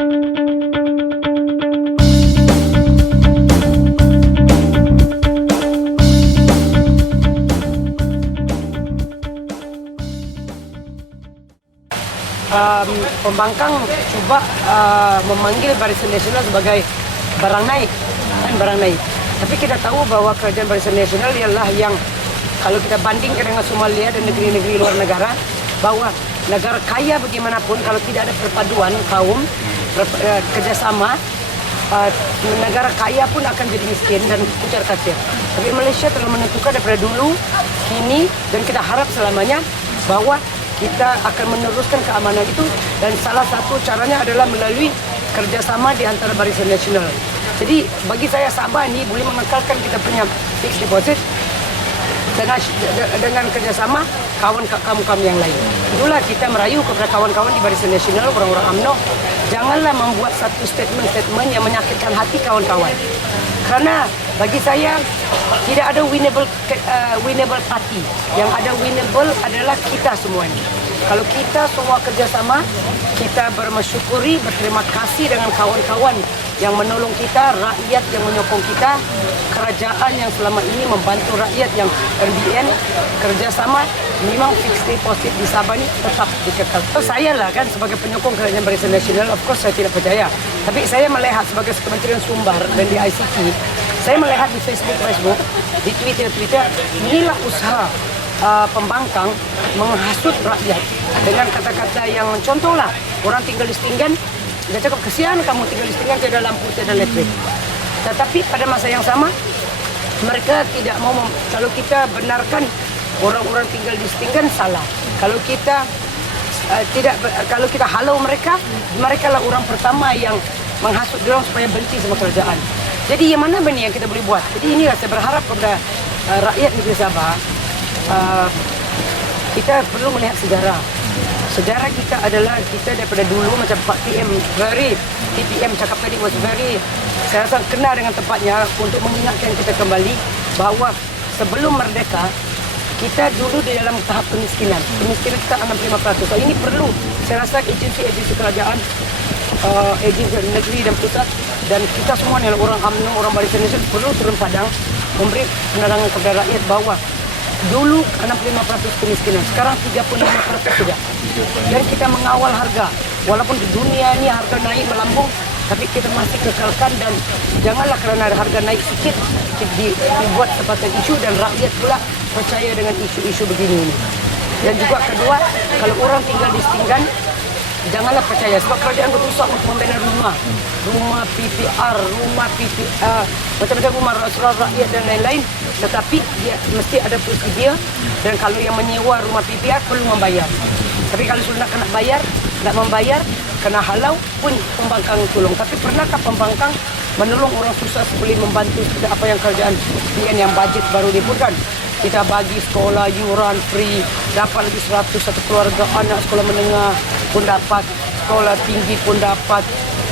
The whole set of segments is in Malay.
Pembangkang coba memanggil Barisan Nasional sebagai barang naik, kan barang naik. Tapi kita tahu bahwa kerajaan Barisan Nasional ialah yang kalau kita bandingkan dengan Somalia dan negeri-negeri luar negara, bahwa negara kaya bagaimanapun kalau tidak ada perpaduan kaum, kerjasama, negara kaya pun akan jadi miskin dan kucar kacir. Tapi Malaysia telah menentukan daripada dulu, kini, dan kita harap selamanya bahwa kita akan meneruskan keamanan itu, dan salah satu caranya adalah melalui kerjasama di antara Barisan Nasional. Jadi bagi saya Sabah ini boleh mengekalkan kita punya fixed deposit dengan kerjasama kawan-kawan yang lain. Itulah kita merayu kepada kawan-kawan di Barisan Nasional, orang-orang UMNO, janganlah membuat satu statement yang menyakitkan hati kawan-kawan. Karena bagi saya tidak ada winnable party. Yang ada winnable adalah kita semuanya. Kalau kita semua kerjasama, kita bersyukuri, berterima kasih dengan kawan-kawan yang menolong kita, rakyat yang menyokong kita, kerajaan yang selama ini membantu rakyat yang NBN, kerjasama, memang fixed deposit di Sabah ini tetap dikekal. Saya lah kan sebagai penyokong kerajaan Barisan Nasional, of course saya tidak percaya. Tapi saya melihat sebagai Kementerian Sumber dan di ICT, saya melihat di Facebook, di Twitter, inilah usaha pembangkang menghasut rakyat dengan kata-kata yang contohlah, orang tinggal di Stinggan, dia cakap kesian kamu tinggal di Stinggan, tiada lampu, tiada listrik. Tetapi pada masa yang sama, mereka tidak mau, kalau kita benarkan orang-orang tinggal di Stinggan salah. Kalau kita kalau kita halau mereka, mereka lah orang pertama yang menghasut dia supaya benci sama kerajaan. Jadi yang mana yang kita boleh buat? Jadi inilah saya berharap kepada rakyat negeri Sabah, kita perlu melihat sejarah. Sejarah kita adalah kita daripada dulu macam Pak TPM cakap tadi was very, saya rasa kena dengan tempatnya untuk mengingatkan kita kembali bahawa sebelum merdeka kita dulu di dalam tahap kemiskinan kita 65%. So, ini perlu, saya rasa agensi kerajaan, agensi negeri dan pusat, dan kita semua ni orang UMNO, orang Barisan Nasional perlu turun padang memberi penerangan kepada rakyat bahawa dulu 65% kemiskinan, sekarang 35% sudah. Dan kita mengawal harga. Walaupun di dunia ini harga naik melambung, tapi kita masih kekalkan, dan janganlah kerana harga naik sikit dibuat sebagai isu dan rakyat pula percaya dengan isu-isu begini ini. Dan juga kedua, kalau orang tinggal di Stinggan, janganlah percaya sebab kerajaan berusaha untuk membina rumah PPR, macam-macam rumah rakyat dan lain-lain, tetapi dia mesti ada prosedur, dan kalau yang menyewa rumah PPR perlu membayar. Tapi kalau sudah nak membayar, kena halau pun pembangkang tolong. Tapi pernahkah pembangkang menolong orang susah boleh membantu seperti apa yang kerajaan PN yang bajet baru dibuatkan? Kita bagi sekolah, yuran free, dapat lagi 100 satu keluarga, anak sekolah menengah pun dapat, sekolah tinggi pun dapat,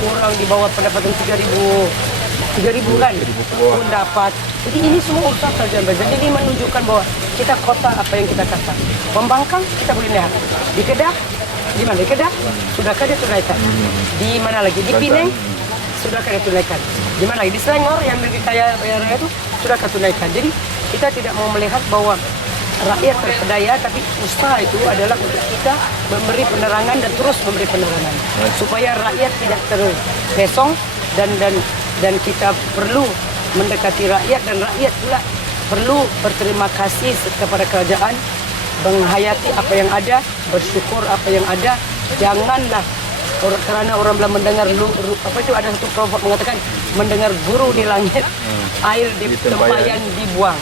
orang di bawah pendapatan 3,000 kan pun dapat. Jadi ini semua usaha kerajaan. Jadi ini menunjukkan bahawa kita kota apa yang kita kata. Pembangkang kita boleh lihat. Di Kedah, di mana? Di Kedah sudahkah dia tunaikan? Di mana lagi? Di Penang sudahkah dia tunaikan? Di mana lagi? Di Selangor yang negeri kaya raya itu sudahkah tunaikan? Jadi kita tidak mau melihat bahawa rakyat terpedaya, tapi usaha itu adalah untuk kita memberi penerangan dan terus memberi penerangan supaya rakyat tidak terpesong, dan kita perlu mendekati rakyat, dan rakyat pula perlu berterima kasih kepada kerajaan, menghayati apa yang ada, bersyukur apa yang ada. Janganlah kerana orang belum mendengar apa itu, ada satu proverb mengatakan mendengar guru di langit, air di tempayan dibuang.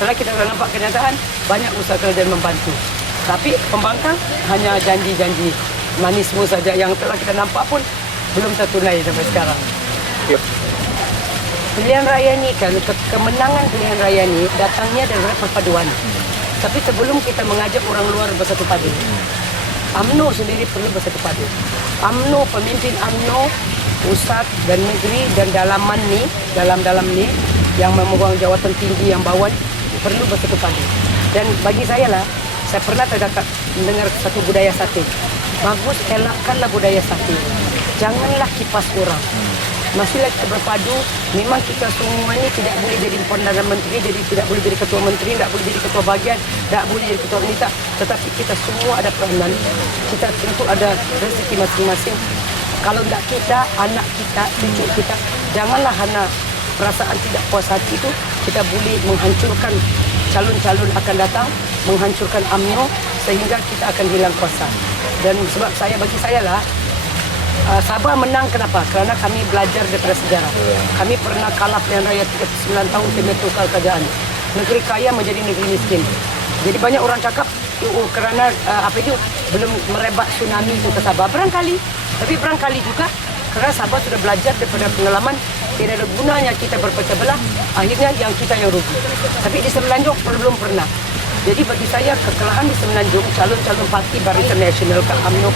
Setelah kita dah nampak kenyataan, banyak usaha kerajaan membantu. Tapi pembangkang hanya janji-janji manismu saja yang telah kita nampak pun belum tertunai sampai sekarang. Yep. Pilihan raya ni kan, kemenangan pilihan raya ni datangnya dari perpaduan. Tapi sebelum kita mengajak orang luar bersatu padu, UMNO sendiri perlu bersatu padu. UMNO, pemimpin UMNO, pusat dan negeri dan dalam ni yang memegang jawatan tinggi yang bawah perlu bersatu padu. Dan bagi saya lah, saya pernah mendengar satu budaya sate. Bagus, elakkanlah budaya sate. janganlah kipas orang. Masihlah kita berpadu. Memang kita semua ini tidak boleh jadi Perdana Menteri, jadi tidak boleh jadi Ketua Menteri, tidak boleh jadi Ketua Bagian, tidak boleh jadi Ketua Wanita. Tetapi kita semua ada peranan. Kita tentu ada rezeki masing-masing. Kalau tidak kita, anak kita, cucu kita, janganlah hanya perasaan tidak puas hati itu kita boleh menghancurkan calon-calon akan datang, menghancurkan UMNO sehingga kita akan hilang kuasa. Dan sebab bagi saya lah, Sabah menang kenapa? Kerana kami belajar daripada sejarah. Kami pernah kalah pilihan raya 39 tahun demi tukar kerajaan. Negeri kaya menjadi negeri miskin. Jadi banyak orang cakap kerana belum merebak tsunami itu ke Sabah. Barangkali, tapi barangkali juga kerana Sabah sudah belajar daripada pengalaman, tidak ada gunanya kita berpecah belah, akhirnya yang kita yang rugi. Tapi di Semenanjung belum pernah. Jadi bagi saya kekalahan di Semenanjung, calon-calon parti Barisan Nasional ke UMNO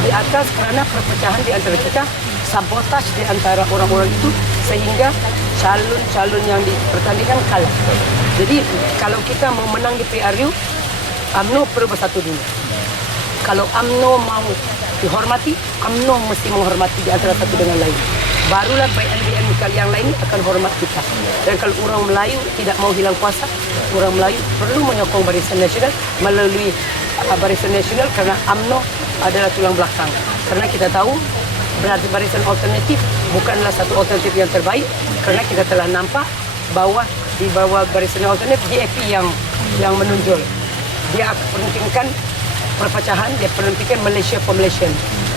di atas kerana perpecahan di antara kita, sabotaj di antara orang-orang itu sehingga calon-calon yang di pertandingan kalah. Jadi kalau kita mau menang di PRU, UMNO perlu bersatu dulu. Kalau UMNO mau dihormati, UMNO mesti menghormati di antara satu dengan lain. Barulah BNBN yang lain akan hormat kita. Dan kalau orang Melayu tidak mau hilang kuasa, orang Melayu perlu menyokong Barisan Nasional melalui Barisan Nasional kerana UMNO adalah tulang belakang. Kerana kita tahu Barisan Alternatif bukanlah satu alternatif yang terbaik kerana kita telah nampak bahwa di bawah Barisan Alternatif JAP yang menonjol. Dia pentingkan perpecahan, dia pentingkan Malaysia for Malaysian.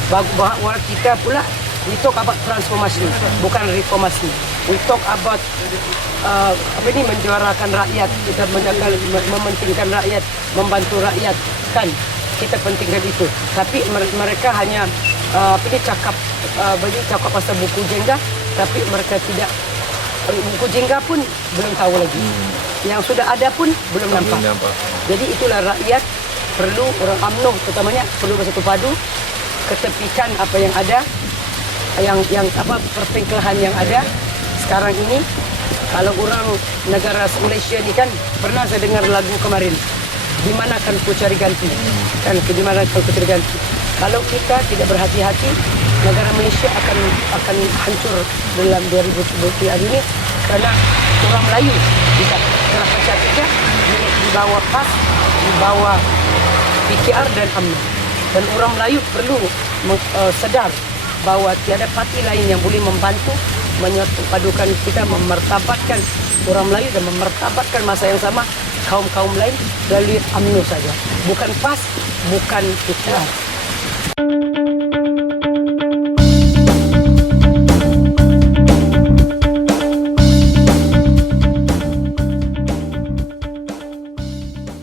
Bahawa kita pula we talk about transformasi, bukan reformasi. We talk about menjuarakan rakyat, kita mementingkan rakyat, membantu rakyat, kan? Kita pentingkan itu. Tapi mereka hanya cakap pasal buku jengga, tapi mereka tidak buku jengga pun belum tahu lagi. Yang sudah ada pun belum nampak. Jadi itulah rakyat perlu, orang UMNO terutamanya perlu bersatu padu, ketepikan apa yang ada, yang perpengkelahan yang ada sekarang ini. Kalau orang negara Malaysia ni kan, pernah saya dengar lagu kemarin, di mana akan ku cari ganti, kan, di mana akan ku cari ganti. Kalau kita tidak berhati-hati, negara Malaysia akan hancur dalam 2023 ini kerana orang Melayu bisa telah pecah tiga di bawah PAS, di bawah PKR dan UMNO. Dan orang Melayu perlu sedar bahawa tiada parti lain yang boleh membantu menyatupadukan kita, memertabatkan orang Melayu dan memertabatkan masa yang sama kaum-kaum lain melalui UMNO saja. Bukan PAS, bukan PKR.